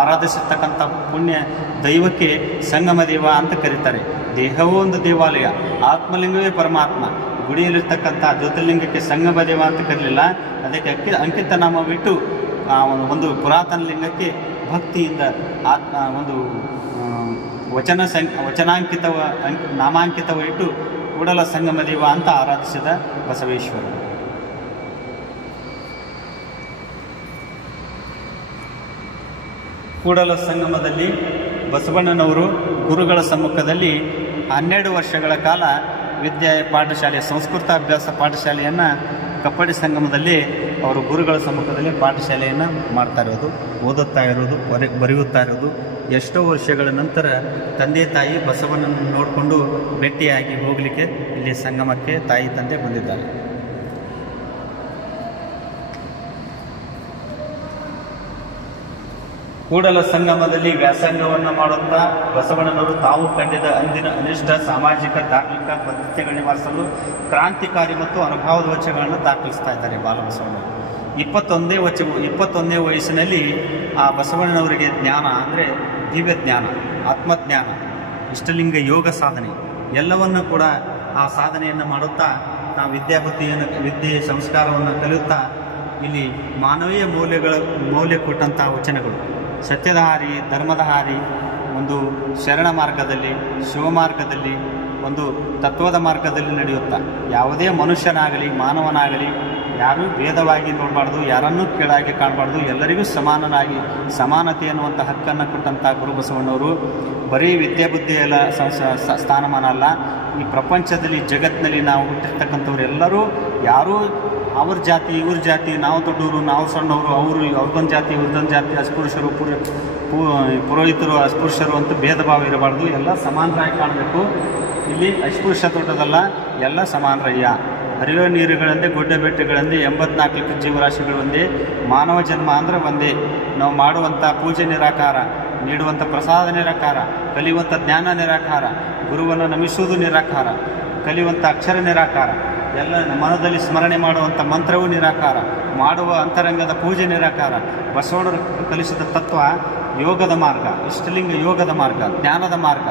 ಆರಾಧಿಸಿರ್ತಕ್ಕಂಥ ಪುಣ್ಯ ದೈವಕ್ಕೆ ಸಂಗಮ ದೇವ ಅಂತ ಕರೀತಾರೆ. ದೇಹವೂ ಒಂದು ದೇವಾಲಯ, ಆತ್ಮಲಿಂಗವೇ ಪರಮಾತ್ಮ. ಗುಡಿಯಲ್ಲಿರ್ತಕ್ಕಂಥ ಜ್ಯೋತಿರ್ಲಿಂಗಕ್ಕೆ ಸಂಗಮ ದೇವ ಅಂತ ಕರೀಲಿಲ್ಲ, ಅದಕ್ಕೆ ಅಂಕಿತ ನಾಮವಿಟ್ಟು ಒಂದು ಪುರಾತನ ಲಿಂಗಕ್ಕೆ ಭಕ್ತಿಯಿಂದ ಒಂದು ನಾಮಾಂಕಿತವಿಟ್ಟು ಕೂಡಲ ಸಂಗಮ ದೇವ ಅಂತ ಆರಾಧಿಸಿದ ಬಸವೇಶ್ವರರು. ಕೂಡಲ ಸಂಗಮದಲ್ಲಿ ಬಸವಣ್ಣನವರು ಗುರುಗಳ ಸಮ್ಮುಖದಲ್ಲಿ 12 ವರ್ಷಗಳ ಕಾಲ ಪಾಠಶಾಲೆ, ಸಂಸ್ಕೃತ ಅಭ್ಯಾಸ ಪಾಠಶಾಲೆಯನ್ನು ಕಪ್ಪಡಿ ಸಂಗಮದಲ್ಲಿ ಅವರು ಗುರುಗಳ ಸಮ್ಮುಖದಲ್ಲಿ ಪಾಠಶಾಲೆಯನ್ನು ಮಾಡ್ತಾ ಇರೋದು, ಓದುತ್ತಾ ಇರೋದು, ಬರೆಯುತ್ತಾ ಇರೋದು. ಎಷ್ಟೋ ವರ್ಷಗಳ ನಂತರ ತಂದೆ ತಾಯಿ ಬಸವಣ್ಣನನ್ನು ನೋಡಿಕೊಂಡು ಭೇಟಿಯಾಗಿ ಹೋಗಲಿಕ್ಕೆ ಇಲ್ಲಿ ಸಂಗಮಕ್ಕೆ ತಾಯಿ ತಂದೆ ಬಂದಿದ್ದಾರೆ. ಕೂಡಲ ಸಂಗಮದಲ್ಲಿ ವ್ಯಾಸಂಗವನ್ನು ಮಾಡುತ್ತಾ ಬಸವಣ್ಣನವರು ತಾವು ಕಂಡಿದ್ದ ಅಂದಿನ ಅನಿಷ್ಟ ಸಾಮಾಜಿಕ ಧಾರ್ಮಿಕ ಪದ್ಧತಿಗಳ ನಿವಾರಿಸಲು ಕ್ರಾಂತಿಕಾರಿ ಮತ್ತು ಅನುಭವದ ವಚನಗಳನ್ನು ದಾಖಲಿಸ್ತಾ ಇದ್ದಾರೆ ಬಾಲಬಸವಣ್ಣವರು. 21ನೇ ವಯಸ್ಸಿನಲ್ಲಿ ಆ ಬಸವಣ್ಣನವರಿಗೆ ಜ್ಞಾನ ಅಂದರೆ ದಿವ್ಯ ಜ್ಞಾನ, ಆತ್ಮಜ್ಞಾನ, ಇಷ್ಟಲಿಂಗ ಯೋಗ ಸಾಧನೆ ಎಲ್ಲವನ್ನು ಕೂಡ ಆ ಸಾಧನೆಯನ್ನು ಮಾಡುತ್ತಾ ನಾವು ವಿದ್ಯೆ ಸಂಸ್ಕಾರವನ್ನು ಕಲಿಯುತ್ತಾ ಇಲ್ಲಿ ಮಾನವೀಯ ಮೌಲ್ಯ ಕೊಟ್ಟಂಥ ವಚನಗಳು, ಸತ್ಯದ ಹಾರಿ, ಧರ್ಮದ ಹಾರಿ, ಒಂದು ಶರಣ ಮಾರ್ಗದಲ್ಲಿ, ಶಿವಮಾರ್ಗದಲ್ಲಿ, ಒಂದು ತತ್ವದ ಮಾರ್ಗದಲ್ಲಿ ನಡೆಯುತ್ತಾ ಯಾವುದೇ ಮನುಷ್ಯನಾಗಲಿ ಮಾನವನಾಗಲಿ ಯಾರೂ ಭೇದವಾಗಿ ನೋಡಬಾರ್ದು, ಯಾರನ್ನೂ ಕೀಳಾಗಿ ಕಾಣಬಾರ್ದು, ಎಲ್ಲರಿಗೂ ಸಮಾನತೆ ಅನ್ನುವಂಥ ಹಕ್ಕನ್ನು ಕೊಟ್ಟಂಥ ಗುರು ಬಸವಣ್ಣವರು ಬರೀ ವಿದ್ಯಾಬುದ್ಧಿಯೆಲ್ಲ ಸ್ಥಾನಮಾನ ಅಲ್ಲ. ಈ ಪ್ರಪಂಚದಲ್ಲಿ ಜಗತ್ತಿನಲ್ಲಿ ನಾವು ಹುಟ್ಟಿರ್ತಕ್ಕಂಥವ್ರೆಲ್ಲರೂ ಯಾರೂ ಅವ್ರ ಜಾತಿ ಇವ್ರ ಜಾತಿ, ನಾವು ದೊಡ್ಡವರು ನಾವು ಸಣ್ಣವರು, ಅವ್ರದ್ದೊಂದು ಜಾತಿ ಇವ್ರದ್ದೊಂದು ಜಾತಿ, ಅಸ್ಪೃಶ್ಯರು ಪುರೋಹಿತರು ಅಸ್ಪೃಶ್ಯರು ಅಂತ ಭೇದ ಭಾವ ಇರಬಾರ್ದು, ಎಲ್ಲ ಸಮಾನರಾಗಿ ಕಾಣಬೇಕು. ಇಲ್ಲಿ ಅಸ್ಪೃಶ್ಯ ದೊಡ್ಡದಲ್ಲ, ಎಲ್ಲ ಸಮಾನರಯ್ಯ. ಹರಿಯೋ ನೀರುಗಳಂದೇ, ಗುಡ್ಡ ಬೆಟ್ಟಗಳಂದೇ, 84 ಲಕ್ಷ ಜೀವರಾಶಿಗಳು ಒಂದೇ, ಮಾನವ ಜನ್ಮ ಅಂದರೆ ಒಂದೇ. ನಾವು ಮಾಡುವಂಥ ಪೂಜೆ ನಿರಾಕಾರ, ನೀಡುವಂಥ ಪ್ರಸಾದ ನಿರಾಕಾರ, ಕಲಿಯುವಂಥ ಜ್ಞಾನ ನಿರಾಕಾರ, ಗುರುವನ್ನು ನಮಿಸುವುದು ನಿರಾಕಾರ, ಕಲಿಯುವಂಥ ಅಕ್ಷರ ನಿರಾಕಾರ, ಎಲ್ಲ ಮನದಲ್ಲಿ ಸ್ಮರಣೆ ಮಾಡುವಂಥ ಮಂತ್ರವೂ ನಿರಾಕಾರ, ಮಾಡುವ ಅಂತರಂಗದ ಪೂಜೆ ನಿರಾಕಾರ. ಬಸವಣ್ಣರು ಕಲಿಸಿದ ತತ್ವ ಯೋಗದ ಮಾರ್ಗ, ಇಷ್ಟಲಿಂಗ ಯೋಗದ ಮಾರ್ಗ, ಜ್ಞಾನದ ಮಾರ್ಗ.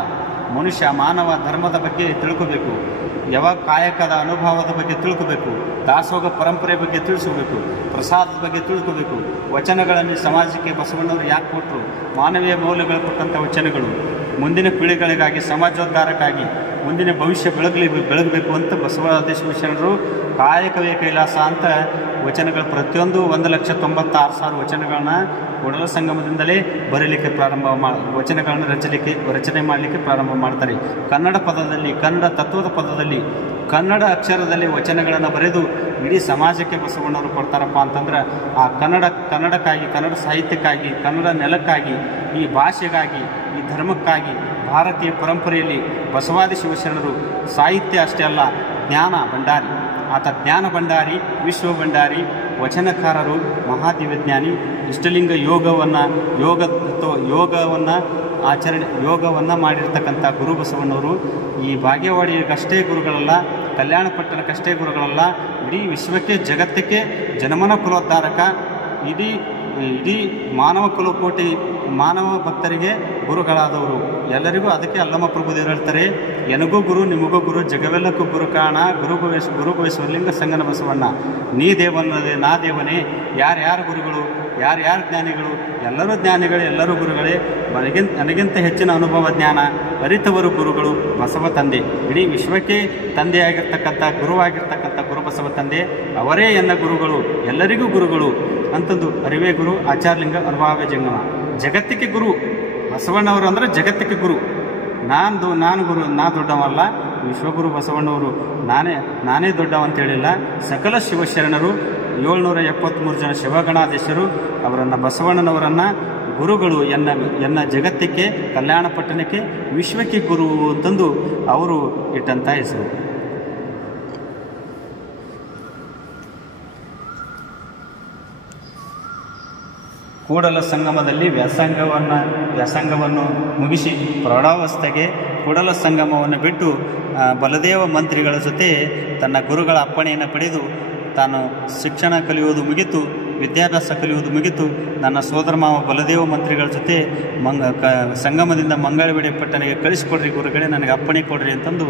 ಮನುಷ್ಯ ಮಾನವ ಧರ್ಮದ ಬಗ್ಗೆ ತಿಳ್ಕೋಬೇಕು, ಯಾವಾಗ ಕಾಯಕದ ಅನುಭವದ ಬಗ್ಗೆ ತಿಳ್ಕೋಬೇಕು, ದಾಸೋಗ ಪರಂಪರೆ ಬಗ್ಗೆ ತಿಳಿಸಬೇಕು, ಪ್ರಸಾದದ ಬಗ್ಗೆ ತಿಳ್ಕೋಬೇಕು. ವಚನಗಳನ್ನು ಸಮಾಜಕ್ಕೆ ಬಸವಣ್ಣವರು ಯಾಕೆ ಕೊಟ್ಟರು? ಮಾನವೀಯ ಮೌಲ್ಯಗಳು ಕೊಟ್ಟಂಥ ವಚನಗಳು ಮುಂದಿನ ಪೀಳಿಗೆಗಳಿಗಾಗಿ, ಸಮಾಜೋದ್ಧಾರಕ್ಕಾಗಿ, ಮುಂದಿನ ಭವಿಷ್ಯ ಬೆಳಗಬೇಕು ಅಂತ ಬಸವದೇಶಮಿಷನರು ಕಾಯಕವೇ ಕೈಲಾಸ ಅಂತ ವಚನಗಳು ಪ್ರತಿಯೊಂದು 1,96,000 ವಚನಗಳನ್ನ ಕೂಡಲ ಸಂಗಮದಿಂದಲೇ ಬರೀಲಿಕ್ಕೆ ವಚನಗಳನ್ನು ರಚನೆ ಮಾಡಲಿಕ್ಕೆ ಪ್ರಾರಂಭ ಮಾಡ್ತಾರೆ. ಕನ್ನಡ ಪದದಲ್ಲಿ, ಕನ್ನಡ ತತ್ವದ ಪದದಲ್ಲಿ, ಕನ್ನಡ ಅಕ್ಷರದಲ್ಲಿ ವಚನಗಳನ್ನು ಬರೆದು ಇಡೀ ಸಮಾಜಕ್ಕೆ ಬಸವಣ್ಣವರು ಕೊಡ್ತಾರಪ್ಪ ಅಂತಂದ್ರೆ ಆ ಕನ್ನಡಕ್ಕಾಗಿ, ಕನ್ನಡ ಸಾಹಿತ್ಯಕ್ಕಾಗಿ, ಕನ್ನಡ ನೆಲಕ್ಕಾಗಿ, ಈ ಭಾಷೆಗಾಗಿ, ಈ ಧರ್ಮಕ್ಕಾಗಿ, ಭಾರತೀಯ ಪರಂಪರೆಯಲ್ಲಿ ಬಸವಾದಿ ಶಿವಶರಣರು ಸಾಹಿತ್ಯ ಅಷ್ಟೇ ಅಲ್ಲ, ಜ್ಞಾನ ಭಂಡಾರಿ. ಆತ ಜ್ಞಾನ ಭಂಡಾರಿ, ವಿಶ್ವ ಭಂಡಾರಿ, ವಚನಕಾರರು, ಮಹಾದಿವ್ಯಜ್ಞಾನಿ. ಇಷ್ಟಲಿಂಗ ಯೋಗವನ್ನು ಮಾಡಿರ್ತಕ್ಕಂಥ ಗುರು ಬಸವಣ್ಣವರು ಈ ಭಾಗ್ಯವಾಡಿಗಷ್ಟೇ ಗುರುಗಳಲ್ಲ, ಕಲ್ಯಾಣ ಪಟ್ಟಣಕ್ಕಷ್ಟೇ ಗುರುಗಳಲ್ಲ, ಇಡೀ ವಿಶ್ವಕ್ಕೆ, ಜಗತ್ತಕ್ಕೆ ಜನಮನ ಕುಲೋದ್ಧಾರಕ, ಇಡೀ ಇಡೀ ಮಾನವ ಕುಲಕೋಟಿ ಮಾನವ ಭಕ್ತರಿಗೆ ಗುರುಗಳಾದವರು ಎಲ್ಲರಿಗೂ. ಅದಕ್ಕೆ ಅಲ್ಲಮ ಪ್ರಭುದೇವರು ಹೇಳ್ತಾರೆ, ಎನಗೂ ಗುರು ನಿಮಗೂ ಗುರು ಜಗವೆಲ್ಲಕ್ಕೂ ಗುರು ಕಾಣ ಗುರುಗೋಯಿಸುವಲಿಂಗ ಸಂಗನ ಬಸವಣ್ಣ. ನೀ ದೇವನದೇ ನಾ ದೇವನೇ, ಯಾರ್ಯಾರು ಗುರುಗಳು ಯಾರ್ಯಾರು ಜ್ಞಾನಿಗಳು, ಎಲ್ಲರೂ ಜ್ಞಾನಿಗಳೇ ಎಲ್ಲರೂ ಗುರುಗಳೇ. ನನಗಿಂತ ಹೆಚ್ಚಿನ ಅನುಭವ ಜ್ಞಾನ ಅರಿತವರು ಗುರುಗಳು ಬಸವ ತಂದೆ. ಇಡೀ ವಿಶ್ವಕ್ಕೆ ತಂದೆಯಾಗಿರ್ತಕ್ಕಂಥ ಗುರುವಾಗಿರ್ತಕ್ಕಂಥ ಗುರು ಬಸವ ತಂದೆ ಅವರೇ ಎನ್ನ ಗುರುಗಳು, ಎಲ್ಲರಿಗೂ ಗುರುಗಳು ಅಂತಂದು ಅರಿವೇ ಗುರು ಆಚಾರ್ಯಲಿಂಗ ಅನುಭಾವ ಜಂಗಮ. ಜಗತ್ತಿಗೆ ಗುರು ಬಸವಣ್ಣವರು ಅಂದರೆ ಜಗತ್ತಿಗೆ ಗುರು. ನಾನು ಗುರು, ನಾ ದೊಡ್ಡವಲ್ಲ, ವಿಶ್ವಗುರು ಬಸವಣ್ಣವರು ನಾನೇ ದೊಡ್ಡವ ಅಂತೇಳಿಲ್ಲ. ಸಕಲ ಶಿವಶರಣರು 773 ಜನ ಶಿವಗಣಾಧೀಶರು ಅವರನ್ನು ಬಸವಣ್ಣನವರನ್ನು ಗುರುಗಳು ಎನ್ನ ಜಗತ್ತಿಗೆ ಕಲ್ಯಾಣ ಪಟ್ಟಣಕ್ಕೆ ವಿಶ್ವಕ್ಕೆ ಗುರು ಅಂತಂದು ಅವರು ಇಟ್ಟಂಥ ಹೆಸರು. ಕೂಡಲ ಸಂಗಮದಲ್ಲಿ ವ್ಯಾಸಂಗವನ್ನು ಮುಗಿಸಿ ಪ್ರೌಢಾವಸ್ಥೆಗೆ ಕೂಡಲ ಸಂಗಮವನ್ನು ಬಿಟ್ಟು ಬಲದೇವ ಮಂತ್ರಿಗಳ ಜೊತೆ ತನ್ನ ಗುರುಗಳ ಅಪ್ಪಣೆಯನ್ನು ಪಡೆದು ತಾನು ಶಿಕ್ಷಣ ಕಲಿಯುವುದು ಮುಗಿತು, ವಿದ್ಯಾಭ್ಯಾಸ ಕಲಿಯುವುದು ಮುಗಿತು. ನನ್ನ ಸೋದರ ಮಾವ ಬಲದೇವ ಮಂತ್ರಿಗಳ ಜೊತೆ ಸಂಗಮದಿಂದ ಮಂಗಳವೇಡಿ ಪಟ್ಟಣಕ್ಕೆ ಕಳಿಸಿಕೊಡ್ರಿ ಗುರುಗಳೇ, ನನಗೆ ಅಪ್ಪಣೆ ಕೊಡ್ರಿ ಅಂತಂದು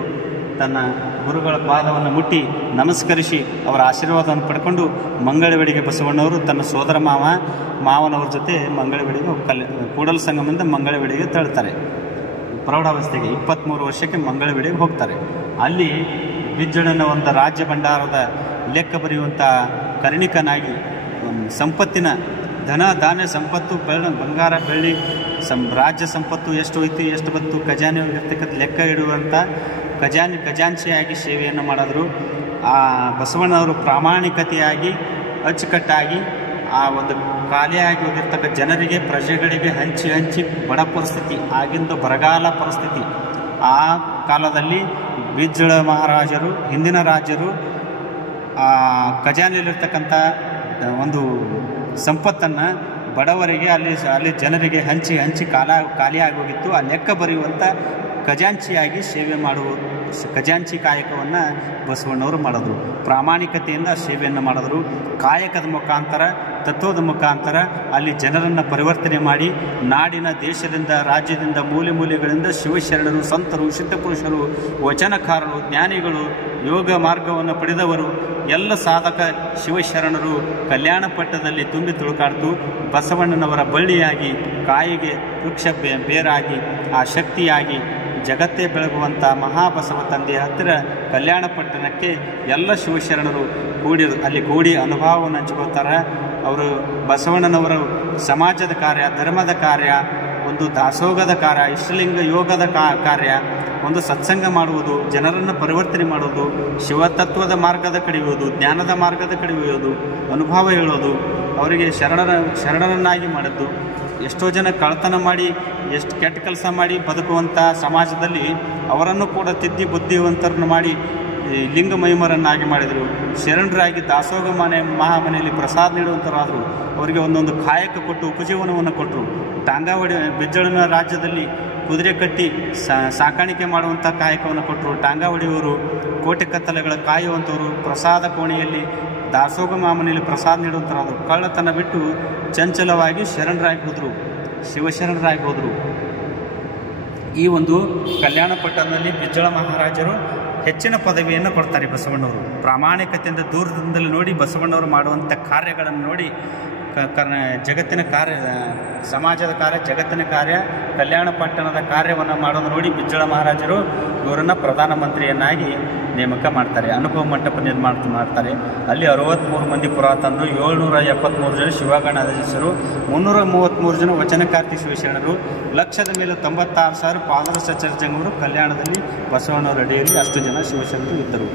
ತನ್ನ ಗುರುಗಳ ಪಾದವನ್ನು ಮುಟ್ಟಿ ನಮಸ್ಕರಿಸಿ ಅವರ ಆಶೀರ್ವಾದವನ್ನು ಪಡ್ಕೊಂಡು ಮಂಗಳವೇಡಿಗೆ ಬಸವಣ್ಣವರು ತನ್ನ ಸೋದರ ಮಾವನವ್ರ ಜೊತೆ ಮಂಗಳವೇಡಿಗೆ ಕೂಡಲ ಸಂಗಮದಿಂದ ಮಂಗಳವೇಡಿಗೆ ತಳ್ತಾರೆ. ಪ್ರೌಢಾವಸ್ಥೆಗೆ 23 ವರ್ಷಕ್ಕೆ ಮಂಗಳವೇಡಿಗೆ ಹೋಗ್ತಾರೆ. ಅಲ್ಲಿ ಬಿಜ್ಜಳನ ಒಂದು ರಾಜ್ಯ ಭಂಡಾರದ ಲೆಕ್ಕ ಬರೆಯುವಂಥ ಕರ್ಣಿಕನಾಗಿ ಸಂಪತ್ತಿನ ಧನ ಧಾನ್ಯ ಸಂಪತ್ತು ಬಂಗಾರ ಬೆಳ್ಳಿ ರಾಜ್ಯ ಸಂಪತ್ತು ಎಷ್ಟು ಹೋಯ್ತು ಎಷ್ಟು ಬಂತು ಖಜಾನೆ ಇರ್ತಕ್ಕಂಥ ಲೆಕ್ಕ ಇಡುವಂಥ ಖಜಾಂಚಿಯಾಗಿ ಸೇವೆಯನ್ನು ಮಾಡಿದ್ರು. ಆ ಬಸವಣ್ಣವರು ಪ್ರಾಮಾಣಿಕತೆಯಾಗಿ ಅಚ್ಚುಕಟ್ಟಾಗಿ ಆ ಒಂದು ಖಾಲಿಯಾಗಿ ಹೋಗಿರ್ತಕ್ಕ ಜನರಿಗೆ ಪ್ರಜೆಗಳಿಗೆ ಹಂಚಿ ಬಡ ಪರಿಸ್ಥಿತಿ, ಆಗಿಂದು ಬರಗಾಲ ಪರಿಸ್ಥಿತಿ. ಆ ಕಾಲದಲ್ಲಿ ಬಿಜ್ಜಳ ಮಹಾರಾಜರು ಹಿಂದಿನ ರಾಜರು ಆ ಖಜಾನೆಯಲ್ಲಿರ್ತಕ್ಕಂಥ ಒಂದು ಸಂಪತ್ತನ್ನು ಬಡವರಿಗೆ ಅಲ್ಲಿ ಜನರಿಗೆ ಹಂಚಿ ಖಾಲಿಯಾಗಿ ಹೋಗಿತ್ತು. ಆ ಲೆಕ್ಕ ಬರೆಯುವಂಥ ಖಜಾಂಚಿಯಾಗಿ ಸೇವೆ ಮಾಡುವ ಖಜಾಂಚಿ ಕಾಯಕವನ್ನು ಬಸವಣ್ಣವರು ಮಾಡಿದ್ರು. ಪ್ರಾಮಾಣಿಕತೆಯಿಂದ ಸೇವೆಯನ್ನು ಮಾಡಿದ್ರು. ಕಾಯಕದ ಮುಖಾಂತರ ತತ್ವದ ಮುಖಾಂತರ ಅಲ್ಲಿ ಜನರನ್ನು ಪರಿವರ್ತನೆ ಮಾಡಿ ನಾಡಿನ ದೇಶದಿಂದ ರಾಜ್ಯದಿಂದ ಮೂಲೆಗಳಿಂದ ಶಿವಶರಣರು, ಸಂತರು, ಸಿದ್ಧಪುರುಷರು, ವಚನಕಾರರು, ಜ್ಞಾನಿಗಳು, ಯೋಗ ಮಾರ್ಗವನ್ನು ಪಡೆದವರು ಎಲ್ಲ ಸಾಧಕ ಶಿವಶರಣರು ಕಲ್ಯಾಣ ಪಟ್ಟಣದಲ್ಲಿ ತುಂಬಿ ತುಳುಕಾಡ್ತು. ಬಸವಣ್ಣನವರ ಬಳ್ಳಿಯಾಗಿ ಕಾಯಿಗೆ ವೃಕ್ಷ ಬೇರಾಗಿ ಆ ಶಕ್ತಿಯಾಗಿ ಜಗತ್ತೇ ಬೆಳಗುವಂಥ ಮಹಾಬಸವ ತಂದೆಯ ಹತ್ತಿರ ಕಲ್ಯಾಣ ಪಟ್ಟಣಕ್ಕೆ ಎಲ್ಲ ಶಿವಶರಣರು ಕೂಡಿ ಅನುಭವವನ್ನು ಹಂಚ್ಕೋತಾರೆ. ಅವರು ಬಸವಣ್ಣನವರು ಸಮಾಜದ ಕಾರ್ಯ, ಧರ್ಮದ ಕಾರ್ಯ, ಒಂದು ದಾಸೋಗದ ಕಾರ್ಯ, ಇಷ್ಟಲಿಂಗ ಯೋಗದ ಕಾರ್ಯ, ಒಂದು ಸತ್ಸಂಗ ಮಾಡುವುದು, ಜನರನ್ನು ಪರಿವರ್ತನೆ ಮಾಡುವುದು, ಶಿವತತ್ವದ ಮಾರ್ಗದ ಕಡೆಯುವುದು, ಜ್ಞಾನದ ಮಾರ್ಗದ ಕಡೆಯುವುದು, ಅನುಭವ ಹೇಳೋದು, ಅವರಿಗೆ ಶರಣರನ್ನಾಗಿ ಮಾಡಿದ್ದು. ಎಷ್ಟೋ ಜನ ಕಳ್ತನ ಮಾಡಿ ಎಷ್ಟು ಕೆಟ್ಟ ಕೆಲಸ ಮಾಡಿ ಬದುಕುವಂಥ ಸಮಾಜದಲ್ಲಿ ಅವರನ್ನು ಕೂಡ ತಿದ್ದಿ ಬುದ್ಧಿವಂತರನ್ನು ಮಾಡಿ ಲಿಂಗ ಮಹಿಮರನ್ನಾಗಿ ಮಾಡಿದರು. ಶರಣರಾಗಿ ದಾಸೋಗ ಮಹಾಮನೆಯಲ್ಲಿ ಪ್ರಸಾದ ನೀಡುವಂಥರಾದರು. ಅವರಿಗೆ ಒಂದೊಂದು ಕಾಯಕ ಕೊಟ್ಟು ಉಪಜೀವನವನ್ನು ಕೊಟ್ಟರು. ಟಾಂಗಾವಡಿ ಬಿಜ್ಜಳನ ರಾಜ್ಯದಲ್ಲಿ ಕುದುರೆ ಕಟ್ಟಿ ಸಾಕಾಣಿಕೆ ಮಾಡುವಂಥ ಕಾಯಕವನ್ನು ಕೊಟ್ಟರು. ಟಾಂಗಾವಡಿಯವರು ಕೋಟೆ ಕತ್ತಲೆಗಳ ಕಾಯುವಂಥವರು, ಪ್ರಸಾದ ಕೋಣೆಯಲ್ಲಿ ದಾಸೋಗ ಮಹಾಮನೆಯಲ್ಲಿ ಪ್ರಸಾದ ನೀಡುವಂಥರಾದರು. ಕಳ್ಳತನ ಬಿಟ್ಟು ಚಂಚಲವಾಗಿ ಶರಣರಾಗಿ ಹೋದರು, ಶಿವಶರಣರಾಗಿ ಹೋದರು. ಈ ಒಂದು ಕಲ್ಯಾಣ ಪಟ್ಟಣದಲ್ಲಿ ಬಿಜ್ಜಳ ಮಹಾರಾಜರು ಹೆಚ್ಚಿನ ಪದವಿಯನ್ನು ಕೊಡ್ತಾರೆ ಬಸವಣ್ಣವರು. ಪ್ರಾಮಾಣಿಕತೆಯಿಂದ ದೂರದಿಂದಲೇ ನೋಡಿ ಬಸವಣ್ಣವರು ಮಾಡುವಂಥ ಕಾರ್ಯಗಳನ್ನು ನೋಡಿ ಜಗತ್ತಿನ ಕಾರ್ಯ, ಸಮಾಜದ ಕಾರ್ಯ, ಜಗತ್ತಿನ ಕಾರ್ಯ, ಕಲ್ಯಾಣ ಪಟ್ಟಣದ ಕಾರ್ಯವನ್ನು ಮಾಡೋದು ನೋಡಿ ಬಿಜ್ಜಳ ಮಹಾರಾಜರು ಇವರನ್ನು ಪ್ರಧಾನಮಂತ್ರಿಯನ್ನಾಗಿ ನೇಮಕ ಮಾಡ್ತಾರೆ. ಅನುಭವ ಮಂಟಪ ನಿರ್ಮಾಣ ಮಾಡ್ತಾರೆ. ಅಲ್ಲಿ 63 ಮಂದಿ ಪುರಾತನರು, 773 ಜನ ಶಿವಗಣಾಧೀಶರು, 333 ಜನ ವಚನಕಾರ್ತಿ ಶಿವಶರಣರು, ಲಕ್ಷದ ಮೇಲೆ 96,000 ಪಾದರಸ ಚರ್ಚಂಗರು ಕಲ್ಯಾಣದಲ್ಲಿ ಬಸವಣ್ಣವರ ಅಡಿಯಲ್ಲಿ ಅಷ್ಟು ಜನ ಶಿವಶರಣರು ಇದ್ದರು.